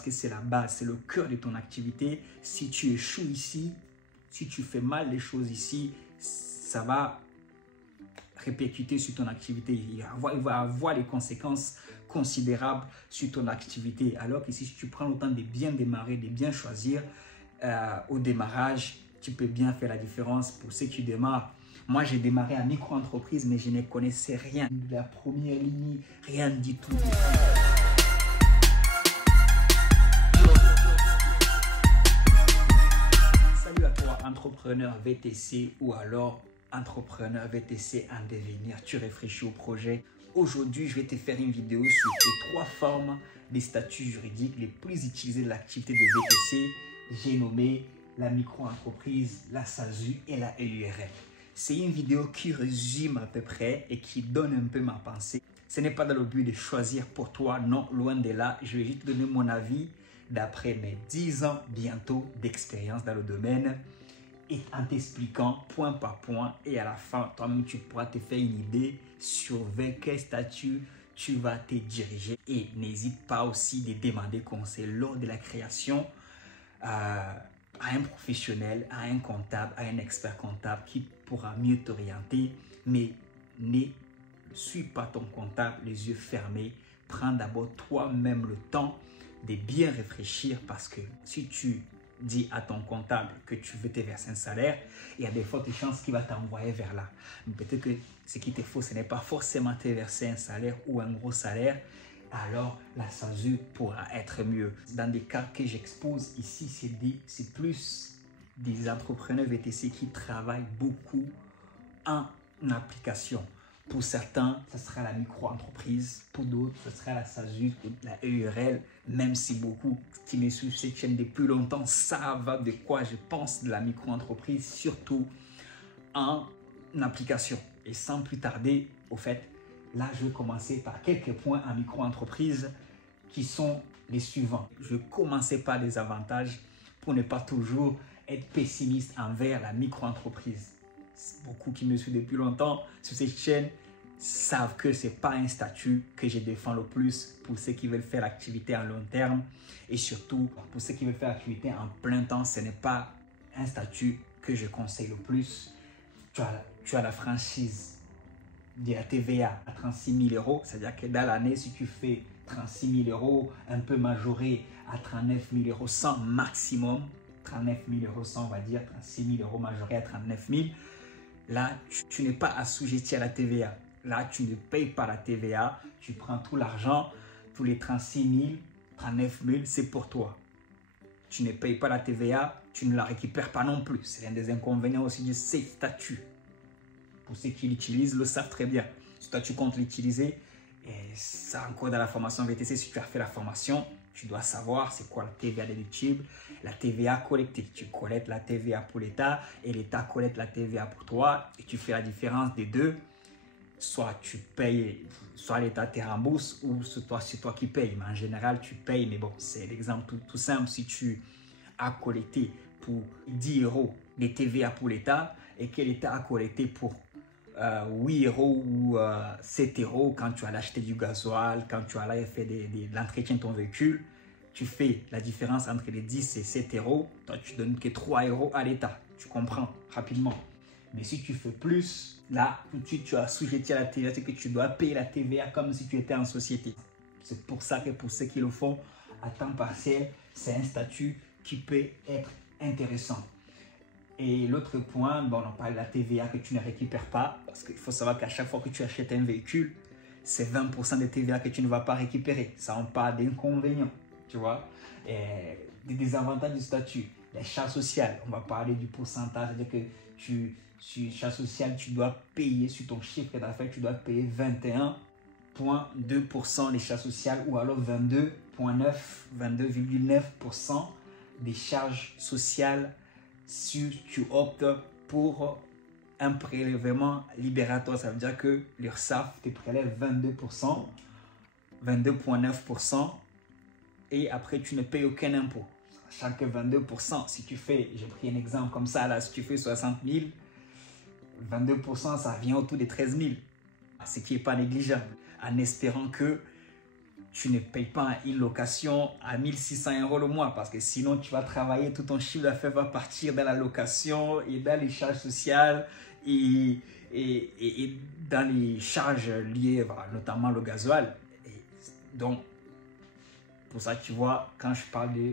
Parce que c'est la base, c'est le cœur de ton activité. Si tu échoues ici, si tu fais mal les choses ici, ça va répercuter sur ton activité. Il va avoir des conséquences considérables sur ton activité. Alors que si tu prends le temps de bien démarrer, de bien choisir au démarrage, tu peux bien faire la différence. Pour ceux qui démarrent, moi j'ai démarré en micro-entreprise, mais je ne connaissais rien de la première ligne, rien du tout. Salut à toi, entrepreneur VTC ou alors entrepreneur VTC en devenir. Tu réfléchis au projet. Aujourd'hui, je vais te faire une vidéo sur les 3 formes des statuts juridiques les plus utilisés de l'activité de VTC. J'ai nommé la micro-entreprise, la SASU et la EURL. C'est une vidéo qui résume à peu près et qui donne un peu ma pensée. Ce n'est pas dans le but de choisir pour toi, non, loin de là. Je vais juste donner mon avis d'après mes 10 ans bientôt d'expérience dans le domaine et en t'expliquant point par point. Et à la fin, toi-même, tu pourras te faire une idée sur vers quel statut tu vas te diriger. Et n'hésite pas aussi de demander conseil lors de la création à un professionnel, à un comptable, à un expert comptable qui pourra mieux t'orienter. Mais ne suis pas ton comptable les yeux fermés. Prends d'abord toi-même le temps de bien réfléchir, parce que si tu dis à ton comptable que tu veux te verser un salaire, il y a des fortes chances qu'il va t'envoyer vers là. Mais peut-être que ce qu'il te faut, ce n'est pas forcément te verser un salaire ou un gros salaire. Alors la SASU pourra être mieux. Dans des cas que j'expose ici, c'est plus des entrepreneurs VTC qui travaillent beaucoup en application. Pour certains, ce sera la micro-entreprise. Pour d'autres, ce sera la SASU, la EURL. Même si beaucoup qui me suivent cette chaîne depuis longtemps savent de quoi je pense de la micro-entreprise, surtout en application. Et sans plus tarder, au fait, là, je vais commencer par quelques points en micro-entreprise qui sont les suivants. Je vais commencer par les avantages pour ne pas toujours être pessimiste envers la micro-entreprise. Beaucoup qui me suivent depuis longtemps sur cette chaîne savent que ce n'est pas un statut que je défends le plus pour ceux qui veulent faire l'activité à long terme. Et surtout, pour ceux qui veulent faire l'activité en plein temps, ce n'est pas un statut que je conseille le plus. Tu as la franchise de la TVA à 36 000 euros. C'est-à-dire que dans l'année, si tu fais 36 000 euros, un peu majoré à 39 000 euros 100 maximum, 39 000 euros 100, on va dire, 36 000 euros majoré à 39 000, là, tu n'es pas assujetti à la TVA. Là, tu ne payes pas la TVA. Tu prends tout l'argent, tous les 36 000, 39 000, c'est pour toi. Tu ne payes pas la TVA, tu ne la récupères pas non plus. C'est l'un des inconvénients aussi de ces statuts. Pour ceux qui l'utilisent, le savent très bien. Si toi, tu comptes l'utiliser, et ça encore dans la formation VTC, si tu as fait la formation, tu dois savoir c'est quoi la TVA déductible, la TVA collectée. Tu collectes la TVA pour l'État et l'État collecte la TVA pour toi et tu fais la différence des deux. Soit tu payes, soit l'État te rembourse ou c'est toi qui payes. Mais en général, tu payes. Mais bon, c'est l'exemple tout simple. Si tu as collecté pour 10 euros de TVA pour l'État et que l'État a collecté pour 8 euros ou 7 euros quand tu as acheté du gasoil, quand tu as fait de l'entretien de ton véhicule, tu fais la différence entre les 10 et 7 euros. Toi, tu donnes que 3 euros à l'État. Tu comprends rapidement. Mais si tu fais plus, là, tout de suite, tu as assujetti à la TVA, c'est que tu dois payer la TVA comme si tu étais en société. C'est pour ça que pour ceux qui le font à temps partiel, c'est un statut qui peut être intéressant. Et l'autre point, bon, on parle de la TVA que tu ne récupères pas, parce qu'il faut savoir qu'à chaque fois que tu achètes un véhicule, c'est 20% de TVA que tu ne vas pas récupérer. Ça, on parle d'inconvénients, tu vois, et des désavantages du statut. Les charges sociales, on va parler du pourcentage, c'est-à-dire que sur charges sociales, tu dois payer sur ton chiffre d'affaires, tu dois payer 21,2% des charges sociales ou alors 22,9% des charges sociales si tu optes pour un prélèvement libératoire. Ça veut dire que l'URSSAF te prélève 22%, 22,9% et après tu ne payes aucun impôt. Chaque 22%, si tu fais, j'ai pris un exemple comme ça, là, si tu fais 60 000, 22%, ça vient autour de 13 000, ce qui n'est pas négligeable. En espérant que tu ne payes pas une location à 1600 € le mois parce que sinon tu vas travailler, tout ton chiffre d'affaires va partir dans la location et dans les charges sociales et dans les charges liées notamment le gasoil. Et donc, pour ça, tu vois, quand je parle de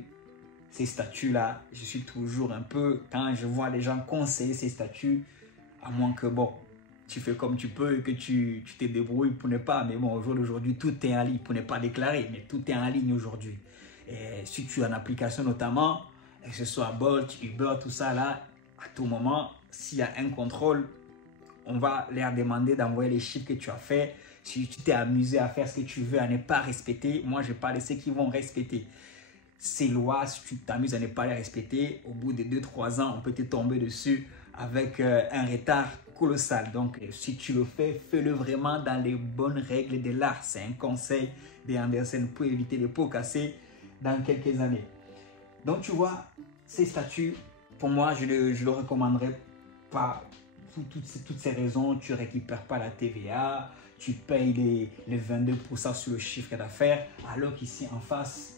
ces statuts-là, je suis toujours un peu, quand je vois les gens conseiller ces statuts, à moins que bon, tu fais comme tu peux et que tu te débrouilles pour ne pas. Mais bon, au jour d'aujourd'hui, tout est en ligne pour ne pas déclarer, mais tout est en ligne aujourd'hui. Et si tu as une application notamment, que ce soit Bolt, Uber, tout ça là, à tout moment, s'il y a un contrôle, on va leur demander d'envoyer les chiffres que tu as fait. Si tu t'es amusé à faire ce que tu veux, à ne pas respecter, moi je parle de ceux qui vont respecter ces lois. Si tu t'amuses à ne pas les respecter, au bout de 2-3 ans, on peut te tomber dessus avec un retard colossal. Donc, si tu le fais, fais-le vraiment dans les bonnes règles de l'art. C'est un conseil d'Andersen pour éviter les pots cassés dans quelques années. Donc, tu vois, ces statuts, pour moi, je le recommanderais pas. Pour toutes ces raisons, tu ne récupères pas la TVA, tu payes les 22% sur le chiffre d'affaires, alors qu'ici en face,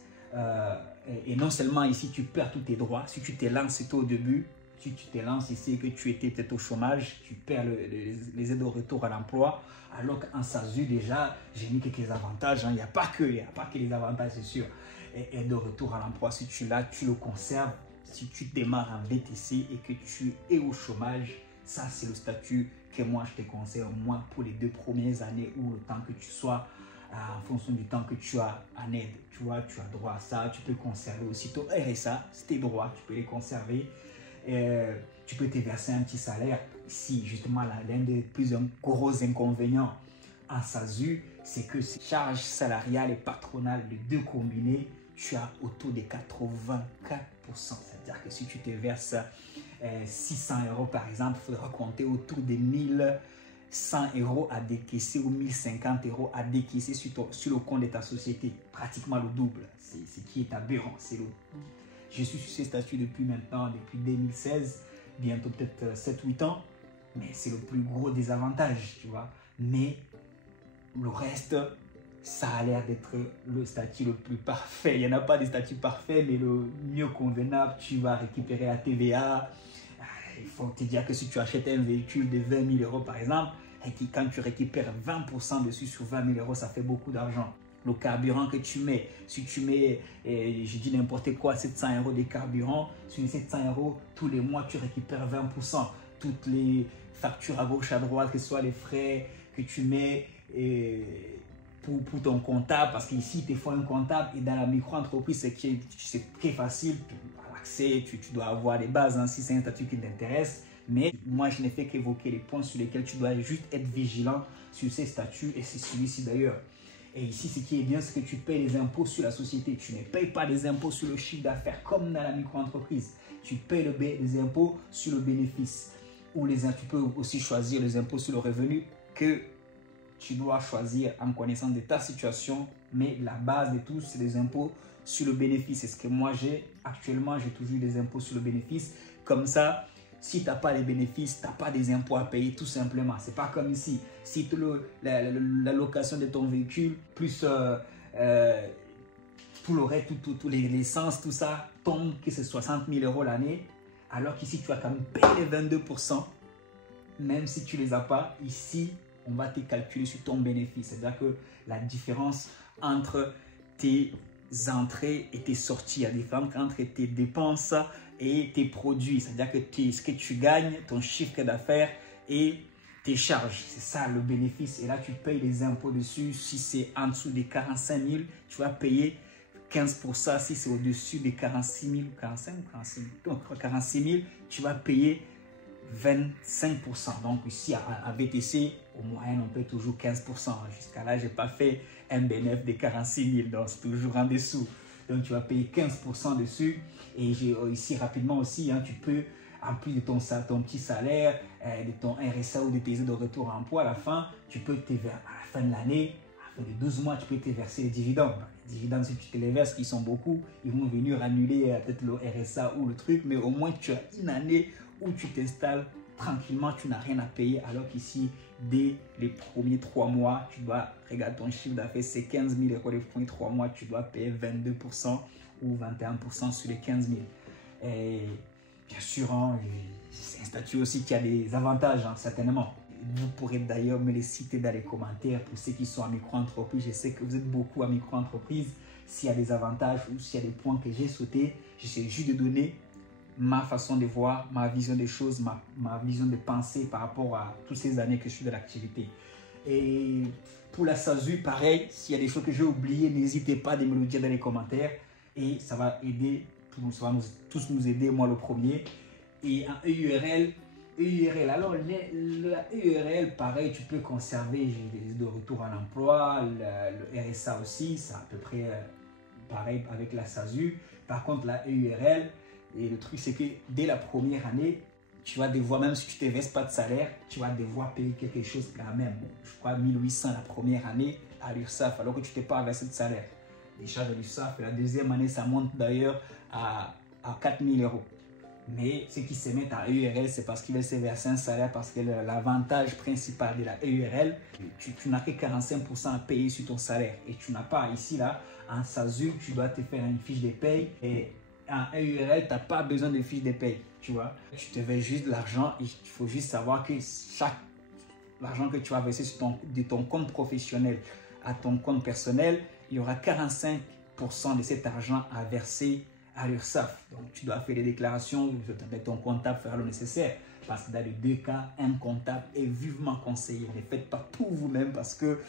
et non seulement ici, tu perds tous tes droits. Si tu te lances au début, si tu te lances ici et que tu étais peut-être au chômage, tu perds les aides au retour à l'emploi. Alors qu'en SASU, déjà, j'ai mis quelques avantages. Il n'y a pas que les avantages, c'est sûr. Et aide au retour à l'emploi, si tu l'as, tu le conserves. Si tu démarres en VTC et que tu es au chômage, ça, c'est le statut que moi, je te conseille au moins pour les 2 premières années ou le temps que tu sois, en fonction du temps que tu as en aide. Tu vois, tu as droit à ça. Tu peux conserver aussi ton RSA, c'est tes droits, tu peux les conserver. Tu peux te verser un petit salaire. Si justement l'un des plus gros inconvénients en SASU, c'est que ces charges salariales et patronales, les deux combinés, tu as autour de 84%. C'est-à-dire que si tu te verses 600 € par exemple, il faudra compter autour de 1100 € à décaisser ou 1050 € à décaisser sur le compte de ta société. Pratiquement le double. C'est ce qui est aberrant. Je suis sur ces statuts depuis 2016, bientôt peut-être 7-8 ans, mais c'est le plus gros désavantage, tu vois. Mais le reste, ça a l'air d'être le statut le plus parfait. Il n'y en a pas de statut parfait, mais le mieux convenable. Tu vas récupérer la TVA. Il faut te dire que si tu achètes un véhicule de 20 000 € par exemple, et que quand tu récupères 20% dessus sur 20 000 €, ça fait beaucoup d'argent. Le carburant que tu mets, si tu mets, je dis n'importe quoi, 700 € de carburant, sur les 700 €, tous les mois, tu récupères 20%. Toutes les factures à gauche, à droite, que ce soit les frais que tu mets pour ton comptable, parce qu'ici, il te faut un comptable et dans la micro-entreprise, c'est très facile. L'accès, tu dois avoir les bases hein, si c'est un statut qui t'intéresse. Mais moi, je n'ai fait qu'évoquer les points sur lesquels tu dois juste être vigilant sur ces statuts et c'est celui-ci d'ailleurs. Et ici, ce qui est bien, c'est que tu payes les impôts sur la société. Tu ne payes pas les impôts sur le chiffre d'affaires comme dans la micro-entreprise. Tu payes les impôts sur le bénéfice. Ou tu peux aussi choisir les impôts sur le revenu que tu dois choisir en connaissance de ta situation. Mais la base de tout, c'est les impôts sur le bénéfice. C'est ce que moi j'ai. Actuellement, j'ai toujours des impôts sur le bénéfice. Comme ça, si tu n'as pas les bénéfices, tu n'as pas des impôts à payer tout simplement. Ce n'est pas comme ici. Si la location de ton véhicule, plus tout le reste, l'essence, tout ça, tombe que c'est 60 000 € l'année. Alors qu'ici, tu as quand même payé les 22%. Même si tu ne les as pas, ici, on va te calculer sur ton bénéfice. C'est-à-dire que la différence entre tes entrées et tes sorties, la différence entre tes dépenses et tes produits, c'est-à-dire que ce que tu gagnes, ton chiffre d'affaires et tes charges, c'est ça le bénéfice. Et là, tu payes les impôts dessus. Si c'est en dessous des 45 000, tu vas payer 15%. Si c'est au-dessus des 46 000, 45 000, tu vas payer 25%. Donc ici, à BTC, au moyen, on paye toujours 15%. Jusqu'à là, je n'ai pas fait un bénéfice de 46 000, donc c'est toujours en dessous. Donc, tu vas payer 15% dessus. Et ici, rapidement aussi, hein, tu peux, en plus de ton petit salaire, de ton RSA ou de tes aides de retour à l'emploi, à la fin, tu peux à la fin de l'année, à la fin de 12 mois, tu peux te verser les dividendes. Les dividendes, si tu te les verses, qui sont beaucoup, ils vont venir annuler peut-être le RSA ou le truc, mais au moins, tu as une année où tu t'installes tranquillement, tu n'as rien à payer, alors qu'ici, dès les premiers 3 mois, tu dois, regarde ton chiffre d'affaires, c'est 15 000 euros les premiers 3 mois, tu dois payer 22% ou 21% sur les 15 000. Et bien sûr, hein, c'est un statut aussi qui a des avantages, hein, certainement. Vous pourrez d'ailleurs me les citer dans les commentaires pour ceux qui sont en micro-entreprise. Je sais que vous êtes beaucoup en micro-entreprise. S'il y a des avantages ou s'il y a des points que j'ai sautés, j'essaie juste de donner ma façon de voir, ma vision des choses, ma vision de penser par rapport à toutes ces années que je suis de l'activité. Et pour la SASU, pareil, s'il y a des choses que j'ai oubliées, n'hésitez pas à me le dire dans les commentaires et ça va aider, ça va tous nous aider, moi le premier. Et un EURL, alors la EURL, pareil, tu peux conserver de retour à l'emploi, le RSA aussi, c'est à peu près pareil avec la SASU. Par contre, la EURL, et le truc, c'est que dès la première année, tu vas devoir, même si tu ne te verses pas de salaire, tu vas devoir payer quelque chose quand même. Je crois 1800 la première année à l'URSSAF, alors que tu ne t'es pas versé de salaire. Les charges de l'URSSAF, la deuxième année, ça monte d'ailleurs à 4000 euros. Mais ceux qui se mettent à EURL, c'est parce qu'ils veulent se verser un salaire, parce que l'avantage principal de la EURL, tu n'as que 45% à payer sur ton salaire. Et tu n'as pas ici, là, en SASU, tu dois te faire une fiche de paye. Et en EURL, tu n'as pas besoin de fiche de paye, tu vois. Tu te verses juste de l'argent et il faut juste savoir que l'argent que tu vas verser de ton compte professionnel à ton compte personnel, il y aura 45% de cet argent à verser à l'URSSAF. Donc, tu dois faire des déclarations, ton comptable fera le nécessaire. Parce que dans les deux cas, un comptable est vivement conseillé. Ne faites pas tout vous-même parce que,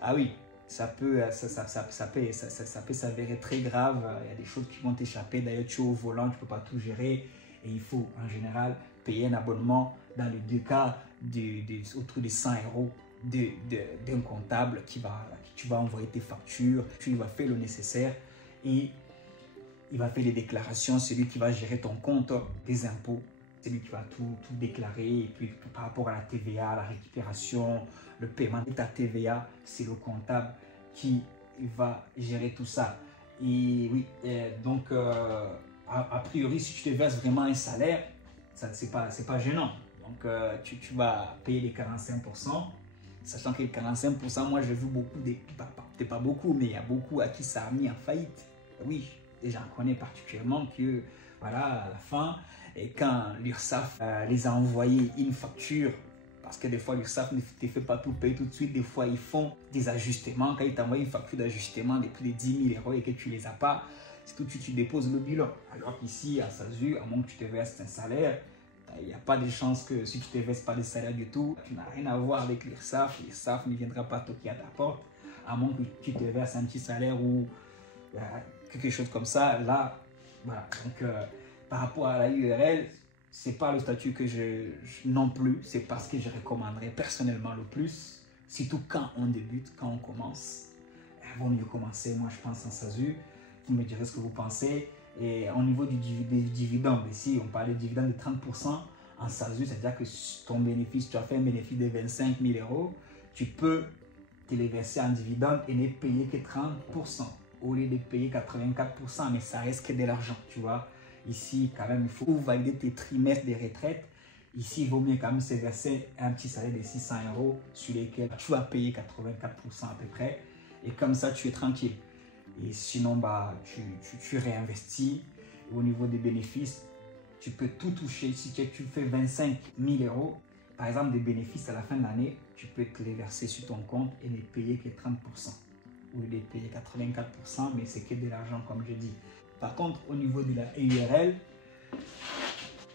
ah oui, ça peut s'avérer très grave. Il y a des choses qui vont t'échapper. D'ailleurs, tu es au volant, tu ne peux pas tout gérer. Et il faut, en général, payer un abonnement dans les deux cas autour de 100 euros d'un comptable qui tu vas envoyer tes factures, tu vas faire le nécessaire et il va faire les déclarations, c'est lui qui va gérer ton compte des impôts, c'est lui qui va tout déclarer. Et puis par rapport à la TVA, la récupération, le paiement de ta TVA, c'est le comptable qui va gérer tout ça. Et oui, donc a priori, si tu te verses vraiment un salaire, c'est pas gênant. Donc tu vas payer les 45%, sachant que les 45%, moi j'ai vu beaucoup, peut-être pas beaucoup, mais il y a beaucoup à qui ça a mis en faillite. Oui. Et j'en connais particulièrement que, voilà, à la fin, et quand l'URSSAF les a envoyé une facture, parce que des fois l'URSSAF ne te fait pas tout payer tout de suite, des fois ils font des ajustements. Quand ils t'envoient une facture d'ajustement de plus de 10 000 euros et que tu ne les as pas, c'est tout de suite tu déposes le bilan. Alors qu'ici, à SASU, à moins que tu te verses un salaire, il n'y a pas de chance que si tu ne te verses pas de salaire du tout, tu n'as rien à voir avec l'URSSAF. L'URSSAF ne viendra pas toquer à ta porte, à moins que tu te verses un petit salaire ou quelque chose comme ça. Là, voilà. Donc, par rapport à la URL, c'est pas le statut que non plus, c'est parce que je recommanderais personnellement le plus, surtout quand on débute, quand on commence. Il vaut mieux commencer, moi je pense, en SASU. Vous me direz ce que vous pensez. Et au niveau des dividendes, ici on parle de dividendes de 30% en SASU, c'est-à-dire que ton bénéfice, tu as fait un bénéfice de 25 000 euros, tu peux te les verser en dividendes et ne payer que 30%. Au lieu de payer 84%, mais ça reste que de l'argent, tu vois. Ici, quand même, il faut valider tes trimestres de retraite. Ici, il vaut mieux quand même se verser un petit salaire de 600 euros sur lesquels tu vas payer 84% à peu près. Et comme ça, tu es tranquille. Et sinon, bah, tu réinvestis. Et au niveau des bénéfices, tu peux tout toucher. Si tu fais 25 000 euros, par exemple, des bénéfices à la fin de l'année, tu peux te les verser sur ton compte et ne payer que 30%. Ou il est payé 84%, mais c'est que de l'argent, comme je dis. Par contre, au niveau de la EURL,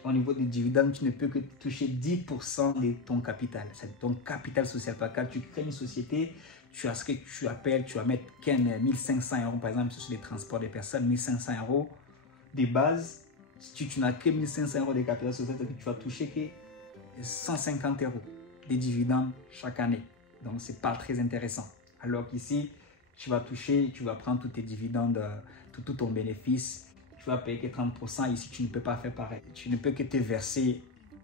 au niveau des dividendes, tu ne peux que toucher 10% de ton capital. C'est ton capital social. Quand tu crées une société, tu as ce que tu appelles, tu vas mettre 1500 euros, par exemple, sur les transports des personnes, 1500 euros de base. Si tu n'as que 1500 euros de capital social, tu vas toucher que 150 euros de dividendes chaque année. Donc, ce n'est pas très intéressant. Alors qu'ici, tu vas toucher, tu vas prendre tous tes dividendes, tout ton bénéfice, tu vas payer que 30%. Ici, tu ne peux pas faire pareil. Tu ne peux que te verser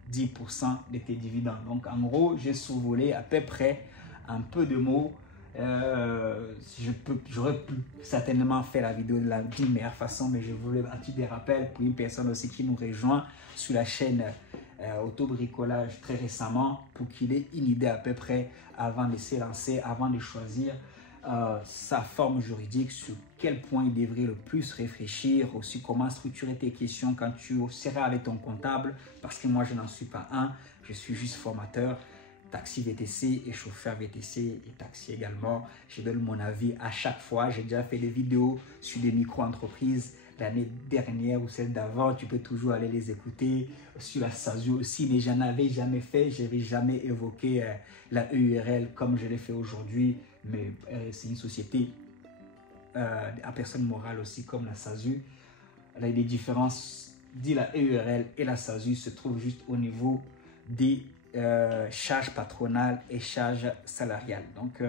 10% de tes dividendes. Donc, en gros, j'ai survolé à peu près un peu de mots. J'aurais pu certainement faire la vidéo d'une meilleure façon, mais je voulais un petit des rappels pour une personne aussi qui nous rejoint sur la chaîne auto-bricolage très récemment pour qu'il ait une idée à peu près avant de s'élancer, avant de choisir sa forme juridique, sur quel point il devrait le plus réfléchir, aussi comment structurer tes questions quand tu seras avec ton comptable, parce que moi je n'en suis pas un, je suis juste formateur, taxi VTC et chauffeur VTC et taxi également. Je donne mon avis à chaque fois, j'ai déjà fait des vidéos sur des micro-entreprises l'année dernière ou celle d'avant, tu peux toujours aller les écouter. Sur la SASU aussi, mais j'en avais jamais fait, je n'avais jamais évoqué la EURL comme je l'ai fait aujourd'hui, mais c'est une société à personne morale aussi comme la SASU. Là, les différences de la EURL et la SASU se trouvent juste au niveau des charges patronales et charges salariales. Donc,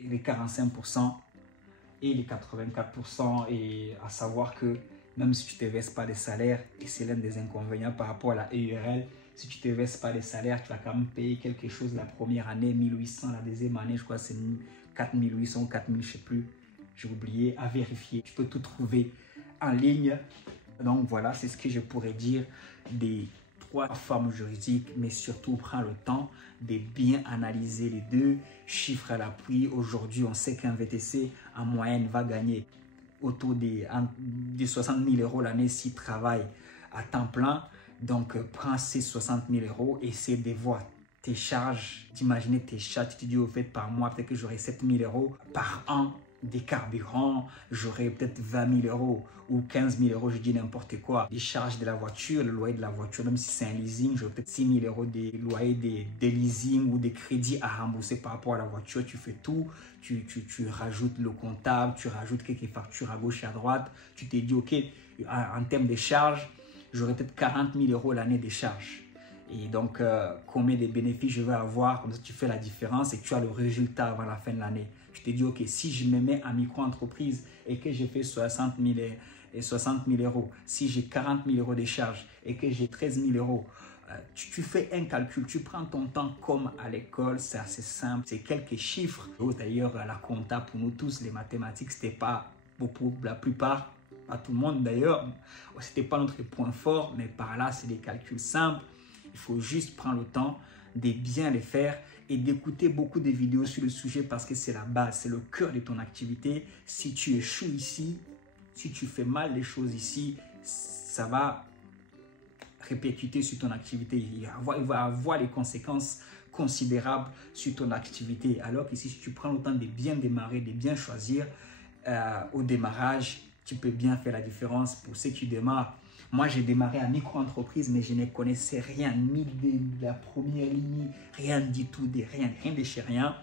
les 45% et les 84%, et à savoir que même si tu ne te verses pas de salaire, et c'est l'un des inconvénients par rapport à la EURL, si tu ne te verses pas de salaire, tu vas quand même payer quelque chose la première année, 1800, la deuxième année, je crois que c'est 4800 ou 4000, je ne sais plus, j'ai oublié, à vérifier. Tu peux tout trouver en ligne. Donc voilà, c'est ce que je pourrais dire des 3 formes juridiques, mais surtout prends le temps de bien analyser les deux, chiffres à l'appui. Aujourd'hui, on sait qu'un VTC en moyenne va gagner autour des 60 000 euros l'année s'il travaille à temps plein. Donc, prends ces 60 000 euros, essaie de voir tes charges, d'imaginer tes charges. Tu te dis, au fait, par mois, peut-être que j'aurai 7 000 euros par an. Des carburants, j'aurais peut-être 20 000 euros ou 15 000 euros, je dis n'importe quoi. Les charges de la voiture, le loyer de la voiture, même si c'est un leasing, j'aurais peut-être 6 000 euros des loyers, des leasing ou des crédits à rembourser par rapport à la voiture. Tu fais tout, tu rajoutes le comptable, tu rajoutes quelques factures à gauche et à droite. Tu t'es dit, ok, en termes de charges, j'aurais peut-être 40 000 euros l'année des charges. Et donc, combien de bénéfices je vais avoir, comme ça tu fais la différence et tu as le résultat avant la fin de l'année. Tu te dis, ok, si je me mets en micro-entreprise et que j'ai fait 60 000 euros, si j'ai 40 000 euros de charges et que j'ai 13 000 euros, tu fais un calcul, tu prends ton temps comme à l'école, c'est assez simple, c'est quelques chiffres. D'ailleurs, la compta pour nous tous, les mathématiques, c'était pas pour la plupart, pas tout le monde d'ailleurs, c'était pas notre point fort, mais par là, c'est des calculs simples. Il faut juste prendre le temps de bien les faire et d'écouter beaucoup de vidéos sur le sujet parce que c'est la base, c'est le cœur de ton activité. Si tu échoues ici, si tu fais mal les choses ici, ça va répercuter sur ton activité. Il va avoir des conséquences considérables sur ton activité. Alors que si tu prends le temps de bien démarrer, de bien choisir au démarrage, tu peux bien faire la différence pour ceux qui démarrent. Moi, j'ai démarré en micro-entreprise, mais je ne connaissais rien, ni de la première ligne, rien du tout, rien de chez rien.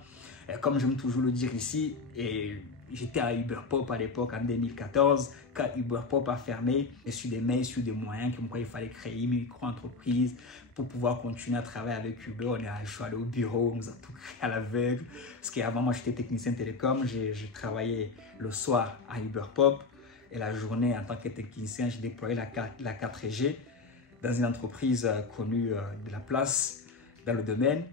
Comme j'aime toujours le dire ici, j'étais à Uberpop à l'époque en 2014. Quand Uberpop a fermé, j'ai reçu des mails sur des moyens comme quoi il fallait créer une micro-entreprise pour pouvoir continuer à travailler avec Uber. Je suis allé au bureau, on nous a tout créé à l'aveugle. Parce qu'avant, moi, j'étais technicien télécom, je travaillais le soir à Uberpop. Et la journée, en tant que technicien, j'ai déployé la 4G dans une entreprise connue de la place, dans le domaine.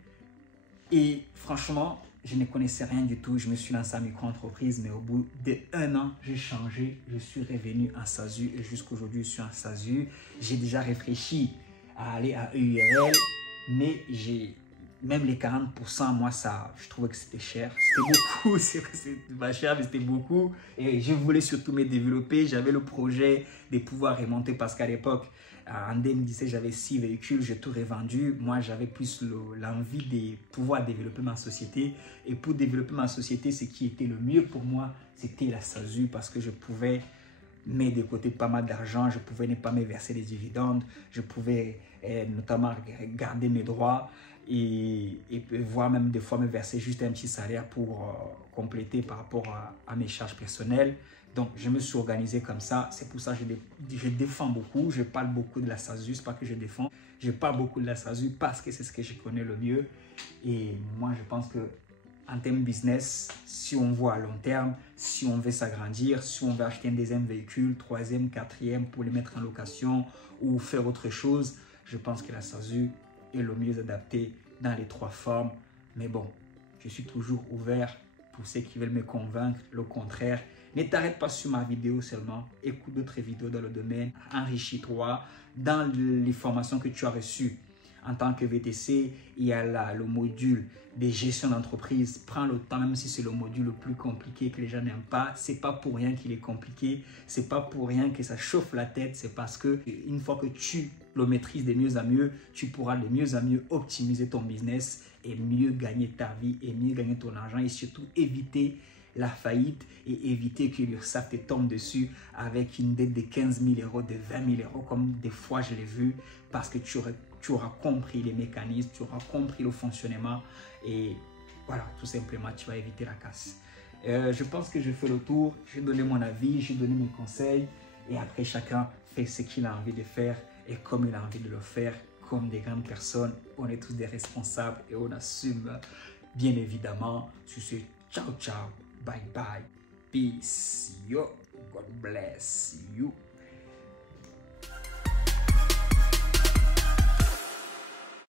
Et franchement, je ne connaissais rien du tout. Je me suis lancé en micro-entreprise, mais au bout d'1 an, j'ai changé. Je suis revenu en SASU et jusqu'aujourd'hui, je suis en SASU. J'ai déjà réfléchi à aller à EURL, mais même les 40%, moi, je trouvais que c'était cher. C'était beaucoup, c'est pas cher, mais c'était beaucoup. Et je voulais surtout me développer. J'avais le projet de pouvoir remonter parce qu'à l'époque, en 2017, j'avais 6 véhicules, j'ai tout revendu. Moi, j'avais plus l'envie de pouvoir développer ma société. Et pour développer ma société, ce qui était le mieux pour moi, c'était la SASU parce que je pouvais mettre de côté pas mal d'argent, je pouvais ne pas me verser des dividendes, je pouvais notamment garder mes droits. Et voire même des fois me verser juste un petit salaire pour compléter par rapport à mes charges personnelles. Donc, je me suis organisé comme ça. C'est pour ça que je défends beaucoup. Je parle beaucoup de la SASU, c'est pas que je défends. Je parle beaucoup de la SASU parce que c'est ce que je connais le mieux. Et moi, je pense que en termes business, si on voit à long terme, si on veut s'agrandir, si on veut acheter un deuxième véhicule, troisième, quatrième pour les mettre en location ou faire autre chose, je pense que la SASU est le mieux adapté dans les 3 formes. Mais bon, je suis toujours ouvert pour ceux qui veulent me convaincre, le contraire. Ne t'arrête pas sur ma vidéo seulement, écoute d'autres vidéos dans le domaine, enrichis-toi dans les formations que tu as reçues En tant que VTC, il y a là le module des gestions d'entreprise. Prends le temps, même si c'est le module le plus compliqué que les gens n'aiment pas. C'est pas pour rien qu'il est compliqué. C'est pas pour rien que ça chauffe la tête. C'est parce que une fois que tu le maîtrises de mieux en mieux, tu pourras de mieux en mieux optimiser ton business et mieux gagner ta vie et mieux gagner ton argent et surtout éviter la faillite et éviter que l'URSSAF te tombe dessus avec une dette de 15 000 euros, de 20 000 euros, comme des fois je l'ai vu, parce que tu auras compris les mécanismes, tu auras compris le fonctionnement et voilà, tout simplement, tu vas éviter la casse. Je pense que je fais le tour, j'ai donné mon avis, j'ai donné mes conseils et après chacun fait ce qu'il a envie de faire et comme il a envie de le faire. Comme des grandes personnes, on est tous des responsables et on assume bien évidemment. Sur ce, ciao ciao, bye bye, peace, yo, God bless you.